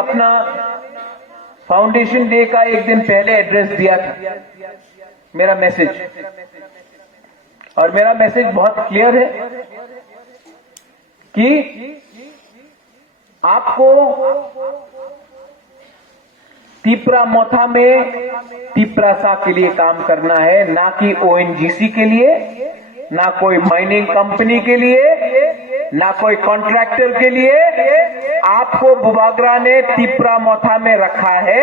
अपना foundation day का एक दिन पहले एड्रेस दिया था, मेरा मैसेज, और मेरा मैसेज बहुत क्लियर है कि आपको तिप्रा-मोथा में तिप्रा-सा के लिए काम करना है, ना कि ओएनजीसी के लिए, ना कोई माइनिंग कंपनी के लिए, ना कोई कॉन्ट्रैक्टर के लिए। आपको बुबागरा ने तिप्रा-मोथा में रखा है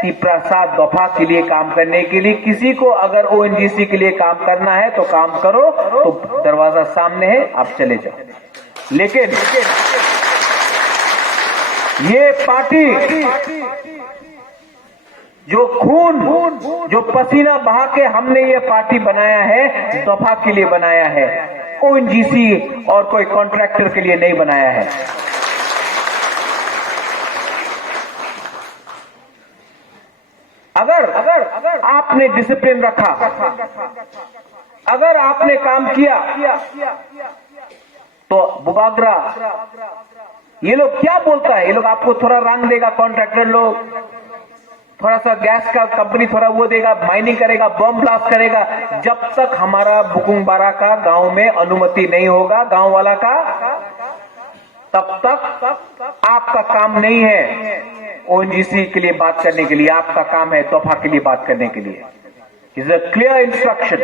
तिप्रा-सा दफा के लिए काम करने के लिए। किसी को अगर ओएनजीसी के लिए काम करना है तो काम करो, तो दरवाजा सामने है, आप चले जाओ। लेकिन ये पार्टी जो खून, जो पसीना बहा के हमने ये पार्टी बनाया है, दफा के लिए बनाया है, ओएनजीसी और कोई कॉन्ट्रैक्टर के लिए नहीं बनाया है। अगर आपने डिसिप्लिन रखा, अगर आपने काम किया, तो बुबागरा, ये लोग क्या बोलता है, ये लोग आपको थोड़ा रंग देगा, कॉन्ट्रैक्टर लोग थोड़ा सा गैस का कंपनी थोड़ा वो देगा, माइनिंग करेगा, बम ब्लास्ट करेगा। जब तक हमारा बुकुंबारा का गांव में अनुमति नहीं होगा, गांव वाला का, तब तक आपका काम नहीं है ओएनजीसी के लिए बात करने के लिए, आपका काम है तोहफा के लिए बात करने के लिए। Is a clear instruction.